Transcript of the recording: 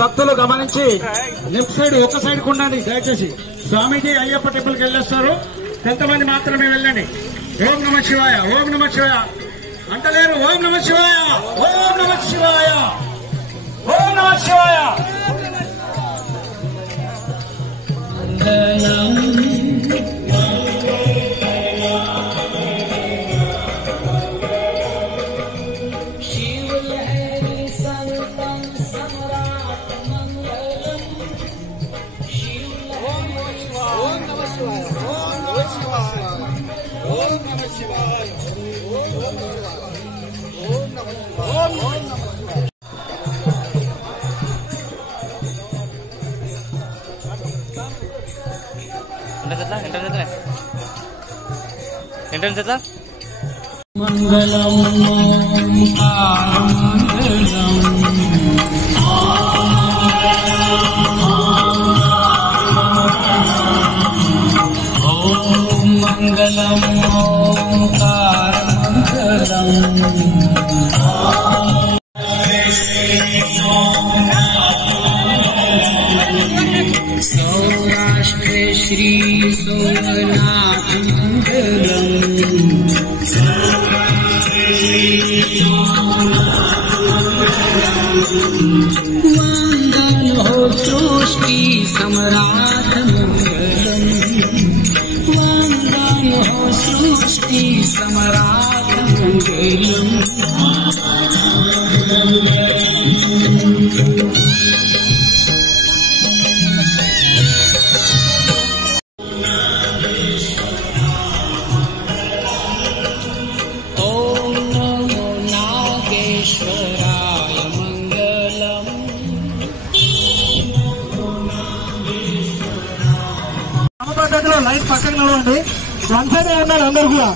భక్తులు గమనించి left side ఒక సైడ్ ఉండండి దయచేసి. స్వామీజీ అయ్యప్ప టెంపుల్ కి వెళ్ళొస్తారు, కొంతమంది మాత్రమే వెళ్ళండి. ఓం నమ శివాయ, ఓం నమ శివాయ అంటలేరు. ఓం నమ శివాయ, ఓం నమ శివాయ, ఓం నమ శివాయ. ఎంట్రన్స్ ఎట్లా మంగళం ఓం మంగళం ఓంకార सौराष्ट्र श्री सोमनाथ वंदन हो सृष्टि सम्राट मंगलम, वंदन हो सृष्टि सम्राट मंगलम। లైట్ పక్కన నడవండి, వన్ సైడ్ ఉన్నారు అందరు కూడా.